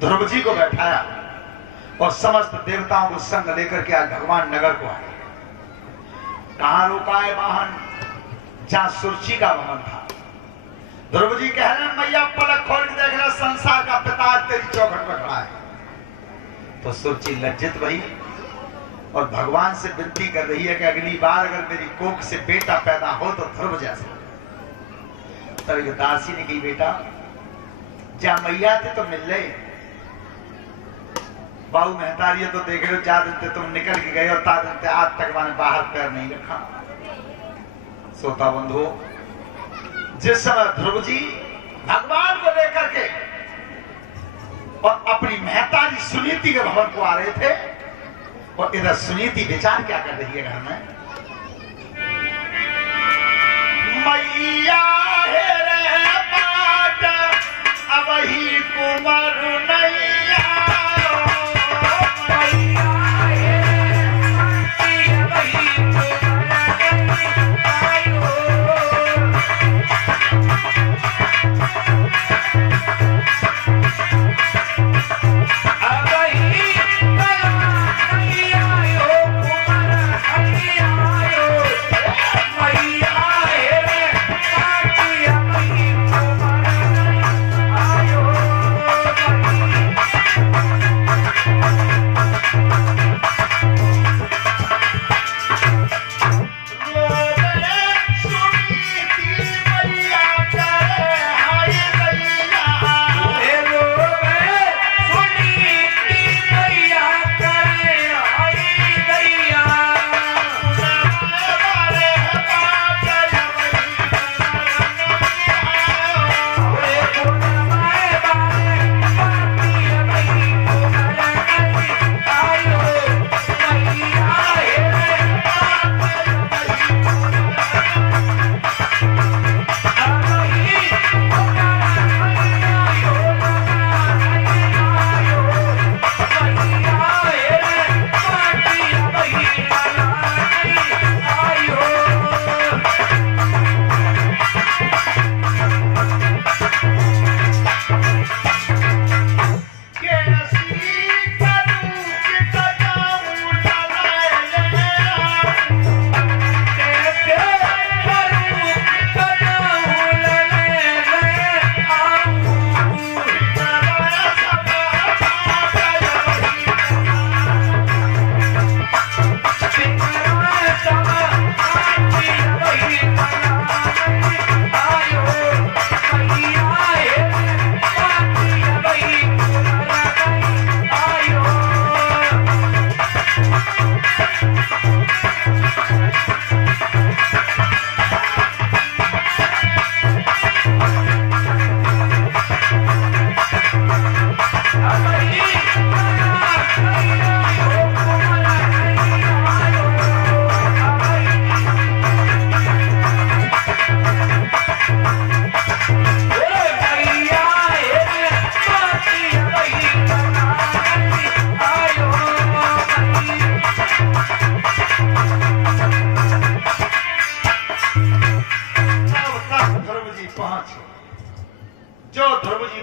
ध्रुव जी को बैठाया और समस्त देवताओं को संग लेकर के आज भगवान नगर को आए। कहां रुका है वाहन? जहां सुरची का भवन था। ध्रुव जी कह रहे हैं मैया पलक खोल के देख रहे संसार का पिता तेरी चौखट पर खड़ा है। तो सुरची लज्जित भई और भगवान से विनती कर रही है कि अगली बार अगर मेरी कोख से बेटा पैदा हो तो ध्रुव जैसा। तब दासी ने कही बेटा जहां मैया थे तो मिल ले, बाबू महतारी तो देख रहे हो 4 दिन से तुम निकल के गए और 4 दिन से आज तक मैंने बाहर पैर नहीं रखा। सोता बंधु, जिस समय ध्रुव जी भगवान को लेकर के और अपनी महतारी सुनीति के भवन को आ रहे थे और इधर सुनीति विचार क्या कर रही है घर में? मैया है रे बाट अब ही कुमार नैया, मैया है अब ही कुमार नैया।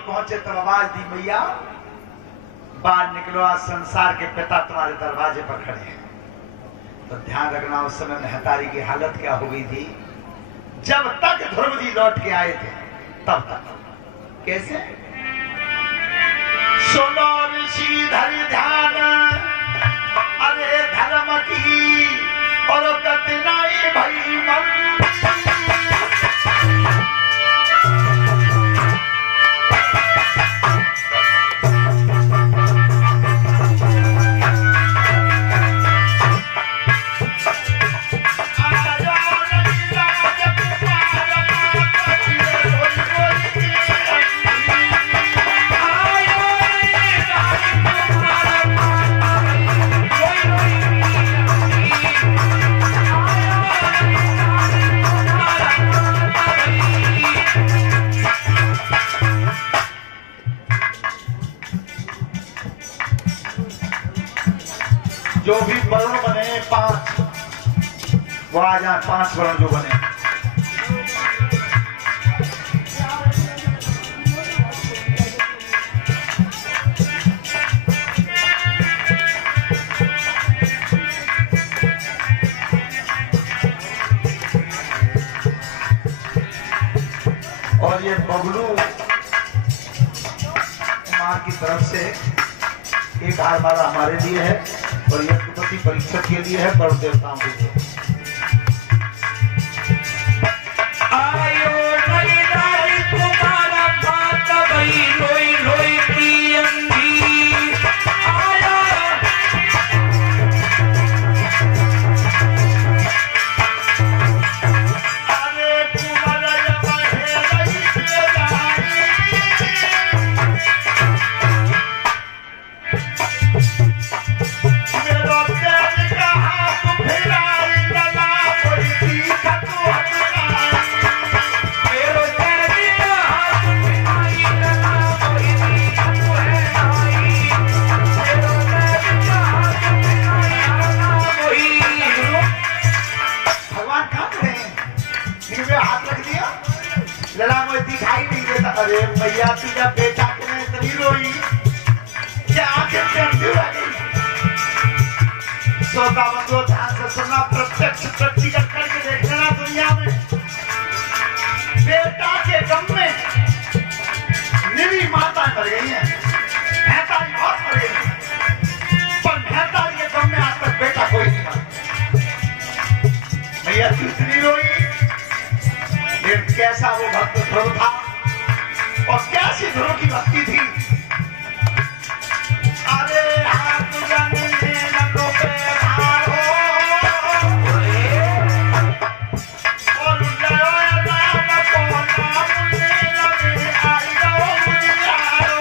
पहुंचे तब आवाज दी मैया बाहर निकलो, आज संसार के पिता तुम्हारे दरवाजे पर खड़े हैं। तो ध्यान रखना उस समय महतारी की हालत क्या हो गई थी। जब तक ध्रुव जी लौट के आए थे तब तक कैसे सुनो ऋषि धरि ध्यान अरे धर्म की और कतनाई भई मन जो भी वर्ण बने 5 वो आ जाए, 5 वर्ण जो बने। ये बबलू माँ की तरफ से एक हार माला हमारे लिए है और ये कुपति परीक्षा के लिए है, बड़ देवताओं के लिए। अरे मैया तुझा बेटा के मैं इतनी रोई क्या आंखें से अंधी हो गई। सोता बंदो ध्यान से सुनना, प्रत्यक्ष प्रत्यक्ष करके देख लेना दुनिया में बेटा के गम में निरी माताएं मर गई हैं, भैंतारी बहुत मर गई हैं, पर भैंतारी के गम में आज तक बेटा कोई नहीं मरा। मैया तू इतनी रोई, लेकिन कैसा वो भक्त ध्रुव था और कैसी ध्रुव की भक्ति थी। अरे हाथ जाने नंदों पे धारो और उल्लाओ नाम को नाम लेना में आई रहो मुझियारो,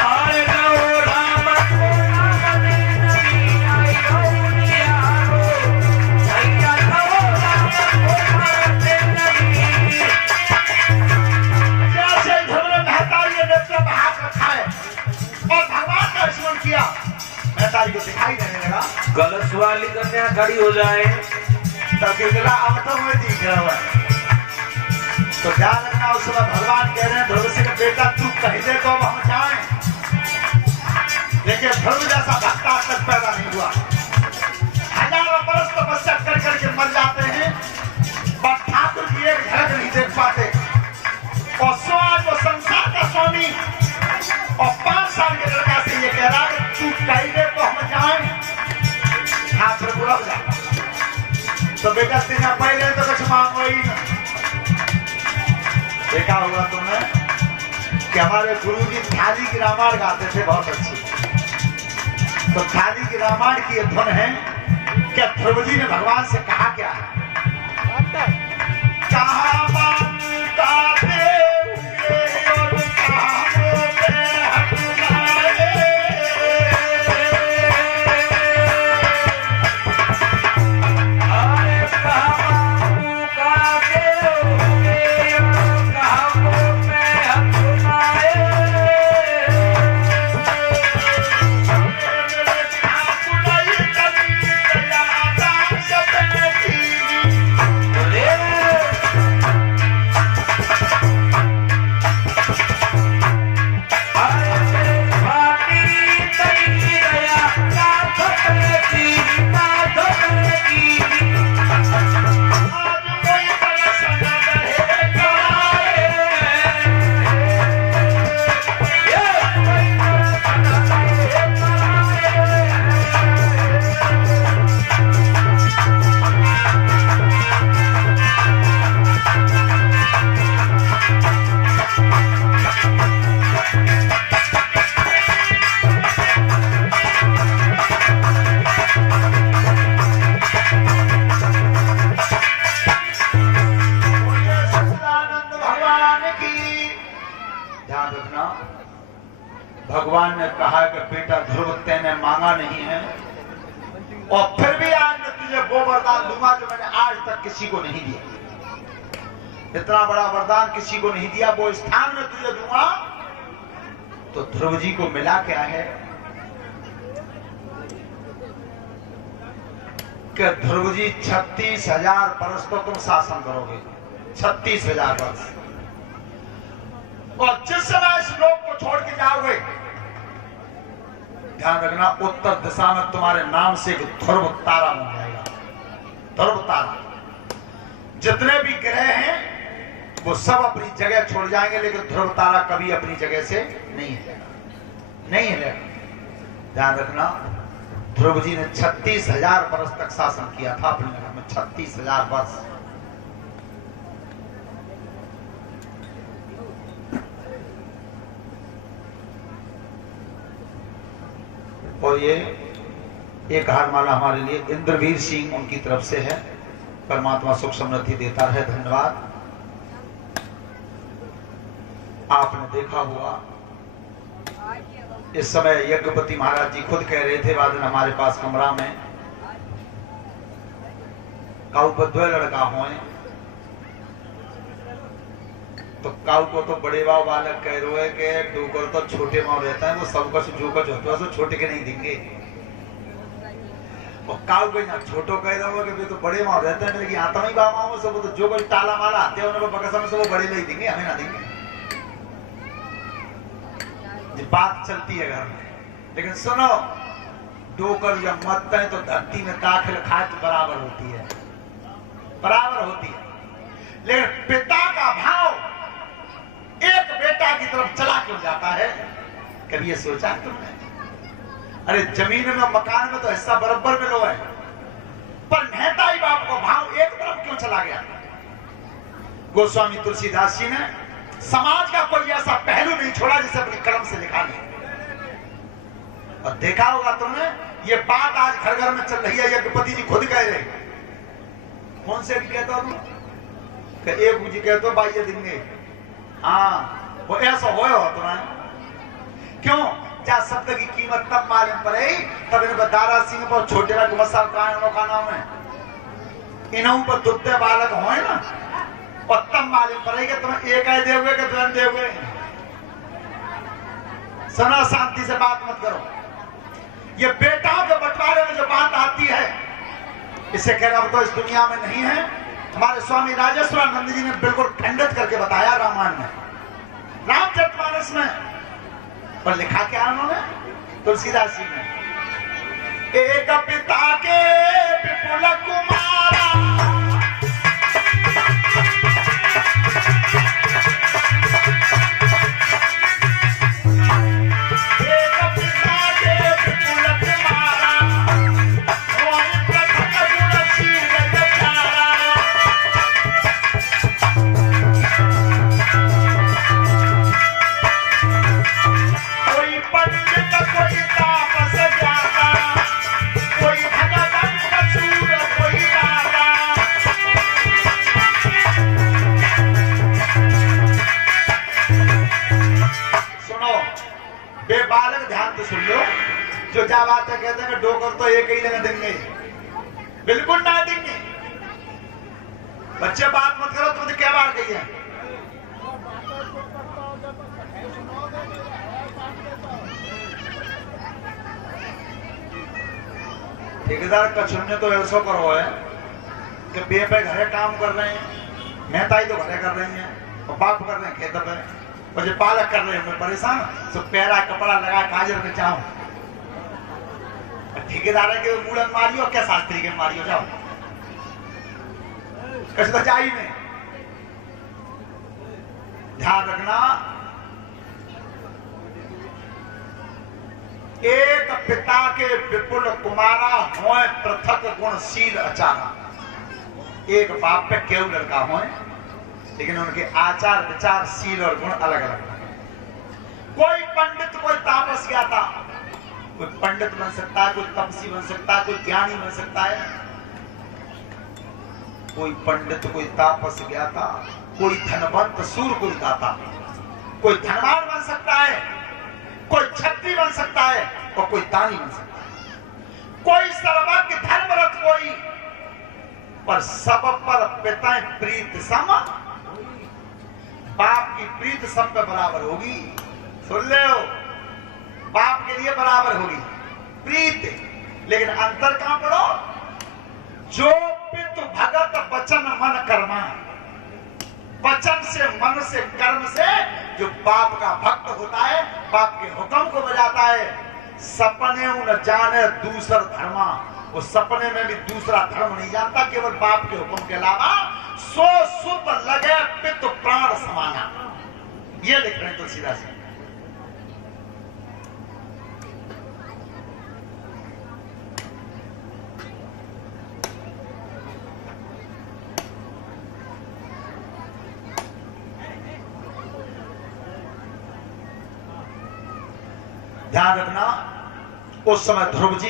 आए रहो राम को नाम लेना में आई रहो मुझियारो, भैया रहो राम को नाम लेना में। हाथ रखा है और भगवान का स्मरण किया, महतारी को दिखाई देने लगा। कलश वाली कन्या खड़ी हो जाए तब गिरगिला अवतों में दिख रहा है। तो ध्यान रखना, उस समय भगवान कह रहे हैं ध्रुव से कि बेटा तू कह दे तो हम जाएं, लेकिन ध्रुव जैसा भक्त आज तक पैदा नहीं हुआ। हजारों बरस तपस्या कर करके मर जाते हैं, पर ठाकुर की एक झलक नहीं देख पाते। और आज वो संसार का स्वामी और 5 साल के लड़का से ये कह रहा है तू कह दे तो हम जाएं। हाँ प्रभु अब जा, तो बेटा तेना पहले तो कुछ मांगो ही ना। देखा होगा तुमने कि हमारे गुरु जी थाली की रामायण गाते थे बहुत अच्छी। तो थाली की रामायण की ये धुन है कि ध्रुव जी ने भगवान से कहा क्या है, कहा मांगता भगवान ने कहा कि बेटा ध्रुव तेने मांगा नहीं है और फिर भी आज मैं तुझे वो वरदान दूंगा जो मैंने आज तक किसी को नहीं दिया। इतना बड़ा वरदान किसी को नहीं दिया, वो स्थान में तुझे दूंगा। तो ध्रुव जी को मिला क्या है कि ध्रुव जी 36,000 वर्ष तो तुम शासन करोगे, 36,000 वर्ष। और जिस समय इस लोक को छोड़ के जाओगे, ध्यान रखना उत्तर दिशा में तुम्हारे नाम से एक ध्रुव तारा बन जाएगा। ध्रुव तारा, जितने भी ग्रह हैं वो सब अपनी जगह छोड़ जाएंगे, लेकिन ध्रुव तारा कभी अपनी जगह से नहीं हिलेगा, नहीं हिलेगा। ध्यान रखना, ध्रुव जी ने 36,000 वर्ष तक शासन किया था अपने नगर में, 36,000 वर्ष। और ये एक हारमाला हमारे लिए इंद्रवीर सिंह उनकी तरफ से है। परमात्मा सुख समृद्धि देता है, धन्यवाद। आपने देखा हुआ इस समय यज्ञपति महाराज जी खुद कह रहे थे वादन हमारे पास कमरा में, काऊ बद्वे लड़का हो तो काऊ को तो बड़े बाव बालक कह रहे हैं कि डोकर तो छोटे माव रहता है, वो सब कुछ जो कुछ होता है तो छोटे के नहीं देंगे। और काऊ को यहाँ छोटो कह रहे हो कि तो बड़े माव रहते हैं, लेकिन आता नहीं बाबा वो सब तो जो कोई टाला माला आते हैं उन्हें बकसा में सब वो बड़े नहीं देंगे, हमें ना देंगे। बात चलती है घर में, लेकिन सुनो, डोकर या मत है तो धरती में दाखिल खाच बराबर होती है, बराबर होती है। लेकिन पिता का भाव एक बेटा की तरफ चला क्यों जाता है, कभी ये सोचा तुमने? अरे जमीन में मकान में तो हिस्सा बराबर मिलो है, पर नेता ही बाप को भाव एक तरफ क्यों चला गया? गोस्वामी तुलसीदास जी ने समाज का कोई ऐसा पहलू नहीं छोड़ा जिसे अपनी कलम से लिखा नहीं। और देखा होगा तुमने, ये बात आज घर घर में चल रही है, यज्ञपति जी खुद कह रहे। कौन से कहते हो तुम? एक जी कहते हो बाह्य दिन में, हाँ वो ऐसा हो तुम्हें क्यों? क्या शब्द की कीमत तब मालूम पड़े तब इन्हें दारा सिंह पर छोटे का नाम है, इन्हों पर दुबते बालक हो ना, और तब मालूम पड़ेगा तुम्हें एक आए देवगे कि तुम देवगे। सुनो, शांति से बात मत करो। ये बेटाओं के बंटवारे में जो बात आती है, इसे कह रहा तो इस दुनिया में नहीं है। हमारे स्वामी राजेश्वरानंद जी ने बिल्कुल खंडित करके बताया रामायण में, रामचरितमानस में। पर लिखा क्या उन्होंने? तुलसीदास जी ने, एक पिता के विपुल कुमारा, सुन लो, जो क्या बात है कहते हैं कि डोकर तो एक ही लगा देंगे, बिल्कुल ना देंगे। बच्चे बात मत करो, तुमने क्या बात कही है? ठेकेदार कछुन्ने तो ऐसा करो है कि बेपे घरे काम कर रहे हैं, मेहताई तो घरे कर रही है, और बाप कर रहे हैं खेत पे, और जो पालक कर रहे हैं परेशान, तो पैरा कपड़ा लगा काजर के चाहो, ठेकेदार के मूड़न मारियो क्या शास्त्री के मारियो, जाओ कछ तो चाहिए में। ध्यान रखना, एक पिता के विपुल कुमारा होए पृथक गुणशील अचारा। एक बाप पे केव लड़का होए, लेकिन उनके आचार विचार शील और गुण अलग अलग। कोई पंडित कोई तापस क्या था, कोई पंडित बन सकता है, कोई तपसी बन सकता है, कोई ज्ञानी बन सकता है। कोई पंडित कोई तापस गया था, कोई धनवंत सूर कोई दाता, कोई धनवान बन सकता है, कोई छत्री बन सकता है, और कोई दानी बन सकता है। कोई सर्वज्ञ धर्मरत कोई, पर सब पर पिता प्रीत सम, बाप की प्रीत सब पे बराबर होगी। सुन ले, बाप के लिए बराबर होगी प्रीत, लेकिन अंतर कहां पड़ो? जो पितु भगत वचन मन कर्मा, वचन से मन से कर्म से जो बाप का भक्त होता है, बाप के हुक्म को बजाता है, सपने न जाने दूसर धर्मा, वो सपने में भी दूसरा धर्म नहीं जानता, केवल बाप के हुक्म के अलावा। सो सुत लगे पितु प्राण समाना, ये लिख रहे हैं तुलसीदास जी। ध्यान रखना, उस समय ध्रुव जी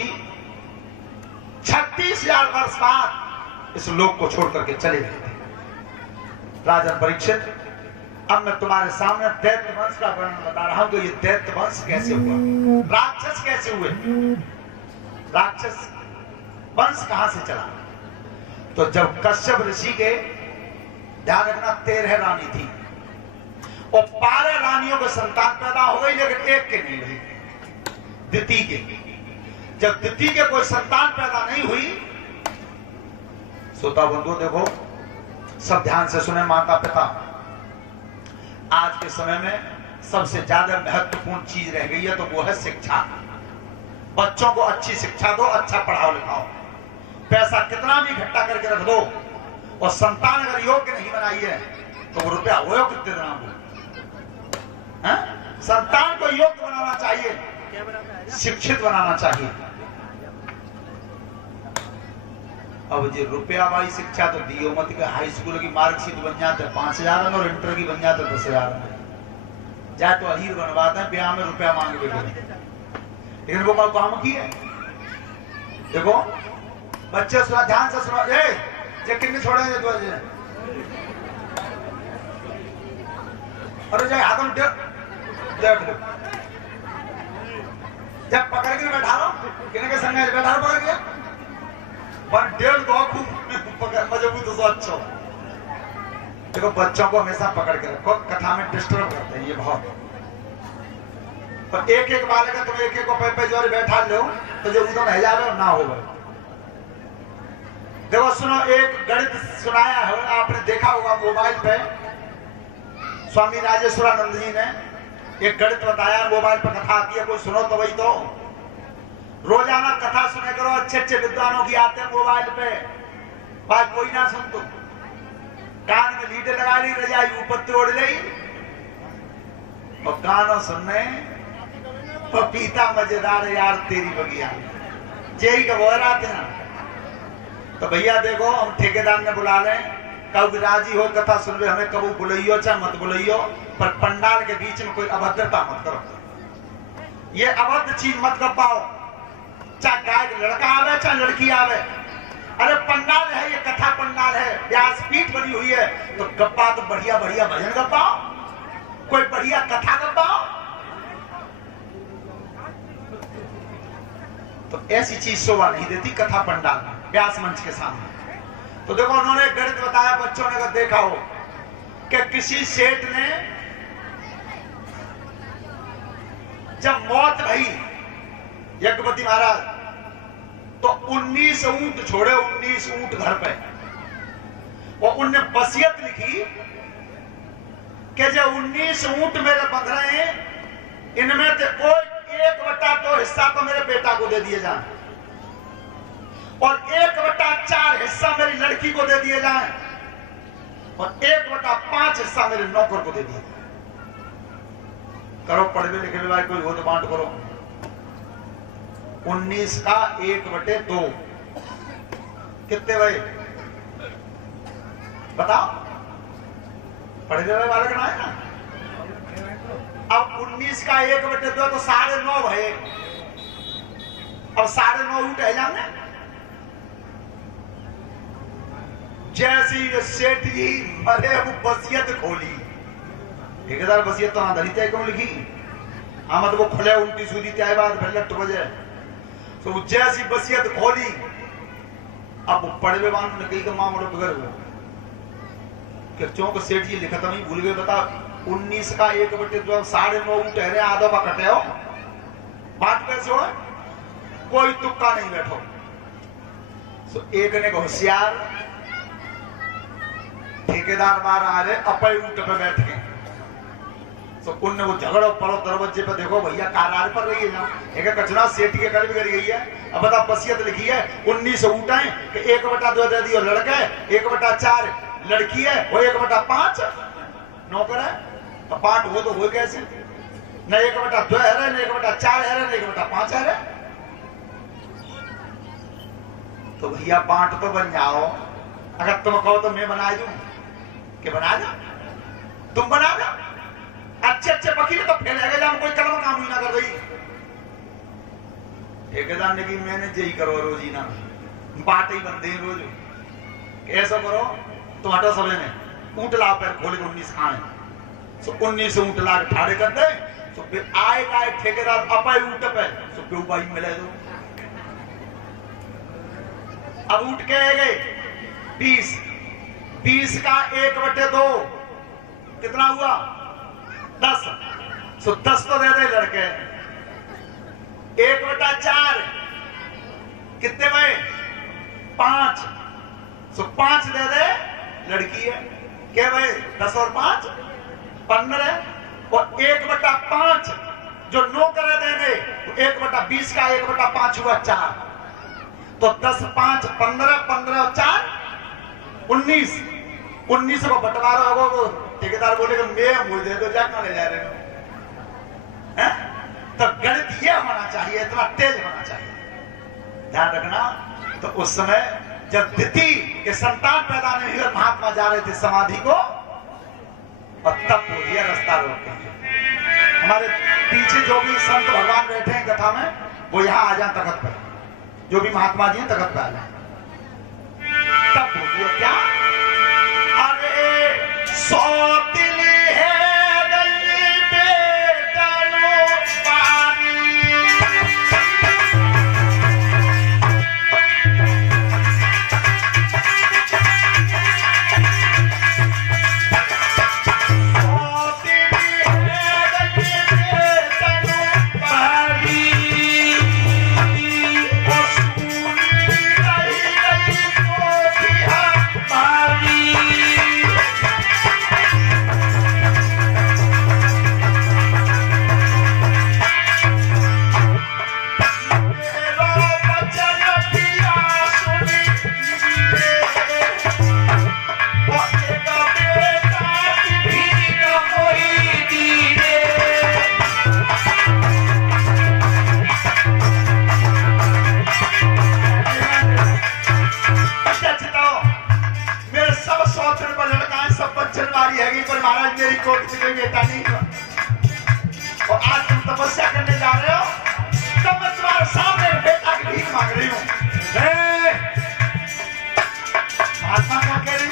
36,000 वर्ष बाद इस लोक को छोड़ करके चले गए थे। राजा परीक्षित, अब मैं तुम्हारे सामने दैत्य वंश का वर्णन बता रहा हूं कि ये दैत्य वंश कैसे हुआ, राक्षस कैसे हुए, राक्षस वंश कहां से चला। तो जब कश्यप ऋषि के, ध्यान रखना, 13 रानी थी और 12 रानियों के संतान पैदा हो गई, लेकिन एक के नहीं हुई, दिति के। जब दिति के कोई संतान पैदा नहीं हुई, श्रोता बंधु देखो, सब ध्यान से सुने माता पिता, आज के समय में सबसे ज्यादा महत्वपूर्ण चीज रह गई है तो वो है शिक्षा। बच्चों को अच्छी शिक्षा दो, अच्छा पढ़ाओ लिखाओ, पैसा कितना भी इकट्ठा करके रख दो, और संतान अगर योग्य नहीं बनाई है तो वो रुपया वो कितने देना हो। संतान को योग्य बनाना चाहिए, शिक्षित बनाना चाहिए। अब जी रुपया वाली शिक्षा तो दियो मत के, हाई स्कूल की मार्कशीट बन जाते 5,000 में और इंटर की बन जाते 10,000 में। जाए तो अहीर बनवाते हैं, ब्याह में रुपया मांग बेटे, लेकिन वो काम की है। देखो बच्चे सुना, ध्यान से सुनो, ये कितने छोड़ेंगे तो अरे जाए हाथों में देख लो, जब पकड़ के बैठा लो, किने के संग बैठा लो, पकड़ के 1.5 दो खूब मजबूत हो तो अच्छा। देखो बच्चों को हमेशा पकड़ के रखो, कथा में डिस्टर्ब करते हैं ये बहुत। तो एक एक बालक है, तुम एक एक को पे जोर बैठा लो तो जो उधर रह जावे ना होगा। देखो सुनो, एक गणित सुनाया है, आपने देखा होगा मोबाइल पे, स्वामी राजेश्वरानंद जी ने एक गणित बताया, मोबाइल पर कथा आती है, कोई सुनो तो वही तो। रोजाना कथा सुने करो, अच्छे अच्छे विद्वानों की आते हैं मोबाइल पे, बात कोई ना सुन, तुम कान में लीडे लगा ली, रजाई ऊपर तोड़ ली और गानों सुनने, पपीता मजेदार यार तेरी बगिया, जेही का वो रात है ना। तो भैया देखो, हम ठेकेदार ने बुला लें, कब राजी हो कथा सुनवे, हमें कबू बुलाइयो चाहे मत बुलाइयो, पर पंडाल के बीच में कोई अभद्रता मत करो, ये अभद्र चीज मत कर पाओ, चाहे गाय लड़का आवे चाहे लड़की आवे। अरे पंडाल है, ये कथा पंडाल है, व्यासपीठ बनी हुई है, तो गप्पा तो बढ़िया बढ़िया भजन गप्पाओ, कोई बढ़िया कथा गप्पाओ। तो ऐसी चीज शोभा नहीं देती कथा पंडाल व्यास मंच के सामने। तो देखो उन्होंने गणित बताया, बच्चों ने अगर देखा हो कि किसी सेठ ने जब मौत भई यज्ञपति महाराज, तो 19 ऊंट छोड़े, 19 ऊंट घर पे, और उनने वसीयत लिखी कि जो 19 ऊंट मेरे बंध रहे हैं, इनमें से कोई 1/2 हिस्सा तो मेरे बेटा को दे दिए जाए, और 1/4 हिस्सा मेरी लड़की को दे दिए जाए, और 1/5 हिस्सा मेरे नौकर को दे दिए जाए। करो पढ़वे लिखे भाई, कोई हो तो बांट करो। 19 का 1/2 कितने भाई बताओ, पढ़े हुए बालक ना है ना। अब 19 का 1/2 तो 9.5 है, अब 9.5 ऊंट है जाने। जैसी सेठ जी मरे, वो वसीयत खोली, ठेकेदार वसीयत तो ना धरी तय क्यों लिखी, आमद वो खुले उल्टी सूदी त्याय बाद लट्ट बजे, तो जैसी वसीयत खोली, अब पढ़वे वालों ने कही का मामला बिगड़ गया कि चौंक सेठ जी लिखा था नहीं भूल गए। बता 19 का 1/2 9.5 ऊंट है, आधा बा कटे हो, बात कैसे हो, कोई तुक्का नहीं बैठो। तो एक ने होशियार ठेकेदार बार आ रहे, अपने ऊंट पे बैठ के तो उनने वो झगड़ो पड़ो दरवाजे पे, देखो भैया कार पर रही है ना, एक कचना सेठ के कल भी करी गई है। अब बता वसीयत लिखी है 19 ऊँटें कि 1/2 दे दियो लड़के, 1/4 लड़की है, वो 1/5 नौकर है। तो 5 वो तो हो कैसे, न 1/2 है न 1/4 है न 1/5 है। तो भैया 5 तो बन जाओ, अगर तुम कहो तो मैं बना दूं कि बना दो, तुम बना दो। अच्छे अच्छे वकील तो फेल है, कोई कलम काम ही ना कर रही। ठेकेदार ने की मैंने यही करो रोजी ना बात ही बंदे रोज ऐसा करो, तुम हटो सब ने ऊँट लाओ पैर खोले 19 खाने, सो 19 ऊँट ला के ठाड़े कर दे, तो फिर आएगा ठेकेदार अपाई ऊँट पे, तो फिर उपाई मिले दो। अब ऊँट के गए 20 का 1/2 कितना हुआ 10, सो 10 तो दे दे लड़के। 1/4 कितने में 5, सो 5 दे दे लड़की है। क्या भाई 10 और 5 15, और 1/5 जो नौकर देंगे तो 1/20 का 1/5 हुआ 4, तो 10 5 15, 15 और 4 19, 19 को बंटवारा होगा। वो ठेकेदार बोलेगा मैं मुझे दे दो, जाकर ले जा रहे हो। तो गणित ये होना चाहिए, इतना तेज होना चाहिए, ध्यान रखना। तो उस समय जब दिति के संतान पैदा नहीं हुई और महात्मा जा रहे थे समाधि को, और तब वो ये रास्ता रोकते हैं। हमारे पीछे जो भी संत भगवान बैठे हैं कथा में, वो यहाँ आ जाए तखत पर, जो भी महात्मा जी हैं तखत पर आ जाए। तब बोलिए क्या, अरे सौतिल है गली बेटनो पानी, बेटा नहीं हुआ। और आज तुम तपस्या करने जा रहे हो, तब मैं तुम्हारे सामने बेटा की भीख मांग रही हूँ। महात्मा क्या कह रही,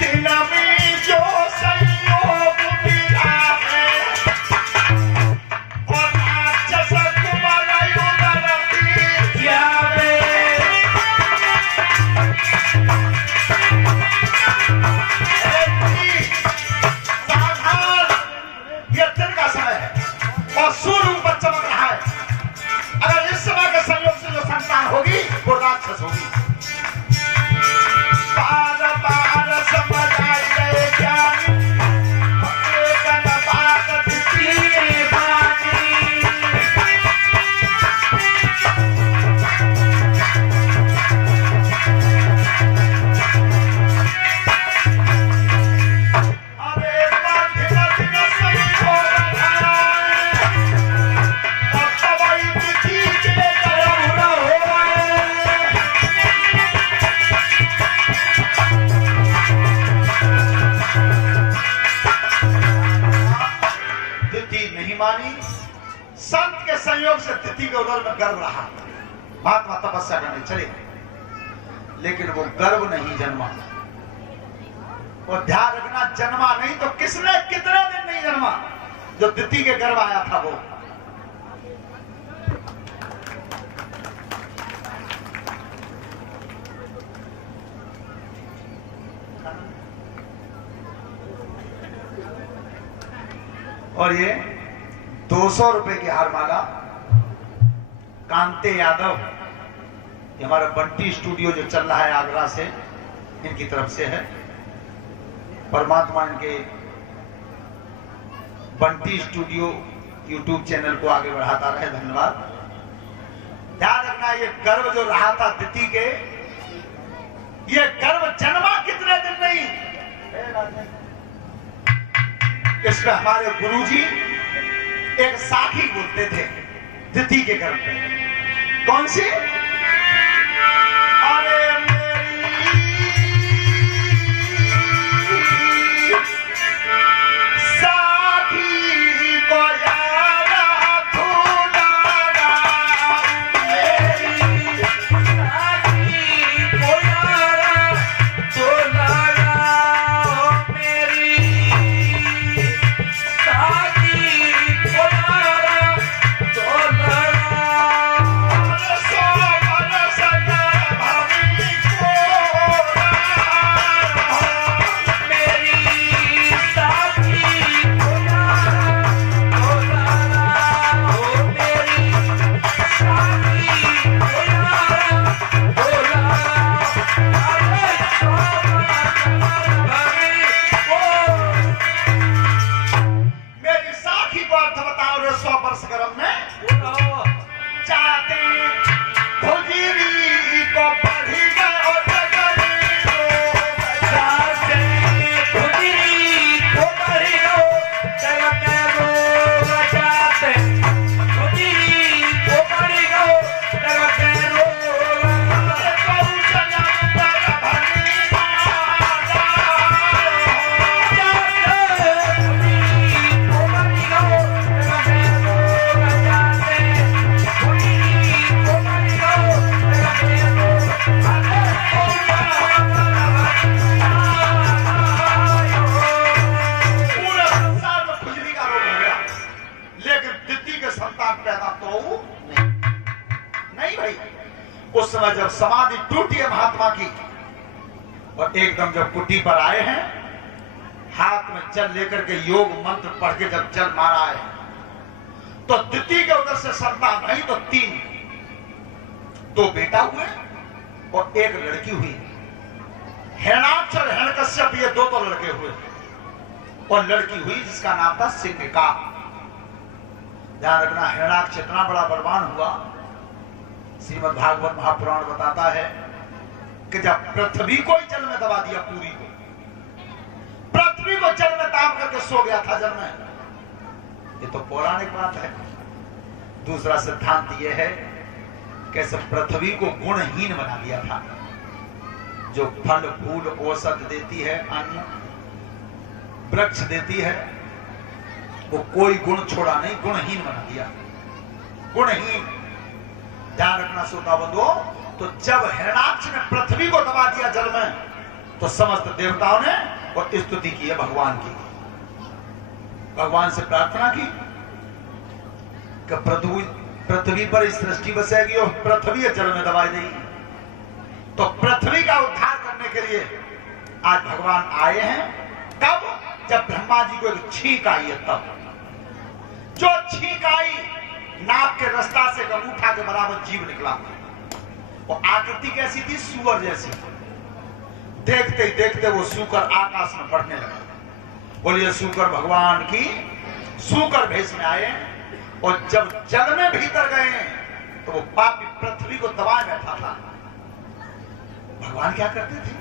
दिन में जो संयोग मिला है और राक्षस तुम्हारा युद्ध किया है, सूर्य ऊपर चमक रहा है। अगर इस समय के संयोग से जो संतान होगी वो राक्षस होगी। बार बार समझ आई गए ज्ञान, बात संत के संयोग से तिथि के उदर में गर्भ रहा। महात्मा तपस्या करने चले, लेकिन वो गर्भ नहीं जन्मा। और ध्यान रखना, जन्मा नहीं तो किसने कितने दिन नहीं जन्मा, जो तिथि के गर्भ आया था वो। और ये 200 रुपए की हारमाला कांते यादव, हमारा बंटी स्टूडियो जो चल रहा है आगरा से, इनकी तरफ से है। परमात्मा इनके बंटी स्टूडियो यूट्यूब चैनल को आगे बढ़ाता रहे। धन्यवाद। ध्यान रखना, ये गर्व जो रहा था तिथि के, ये गर्व जन्मा कितने दिन नहीं। इसमें हमारे गुरुजी एक साखी बोलते थे तिथि के गर्व पे। कौन सी? अरे उस समय जब समाधि टूटी है महात्मा की और एकदम जब कुटी पर आए हैं, हाथ में जल लेकर के योग मंत्र पढ़ के जब जल मारा है, तो तिथि के उधर से संतान नहीं तो 3, 2 बेटा हुए और 1 लड़की हुई। हिरणाक्ष और हिरण्यकश्यप ये 2 तो लड़के हुए और लड़की हुई जिसका नाम था सिंहिका। ध्यान रखना, हिरणाक्ष इतना बड़ा बलवान हुआ, श्रीमद् भागवत महापुराण बताता है कि जब पृथ्वी को ही जल में दबा दिया, पूरी को, पृथ्वी को जल में दाब करके सो गया था जल में। ये तो पौराणिक बात है। दूसरा सिद्धांत यह है कि पृथ्वी को गुणहीन बना दिया था। जो फल फूल औषध देती है, अन्न वृक्ष देती है, वो कोई गुण छोड़ा नहीं, गुणहीन बना दिया, गुणहीन। ध्यान रखना श्रोता बंधुओं, तो जब हिरणाक्ष ने पृथ्वी को दबा दिया जल में, तो समस्त देवताओं ने और स्तुति की है भगवान की, भगवान से प्रार्थना की कि पृथ्वी पर इस सृष्टि बसेगी और पृथ्वी जल में दबाई देगी। तो पृथ्वी का उद्धार करने के लिए आज भगवान आए हैं। कब? जब ब्रह्मा जी को एक छींक आई है, तब जो छींक आई, नाक के रास्ता से अंगूठा के बराबर जीव निकला। और आकृति कैसी थी? सूअर जैसी। देखते ही देखते वो सूकर आकाश में बढ़ने लगा। बोलिए सूकर भगवान की। सूकर भेष में आए और जब जल में भीतर गए तो वो पापी पृथ्वी को दबाए बैठा था। भगवान क्या करते थे?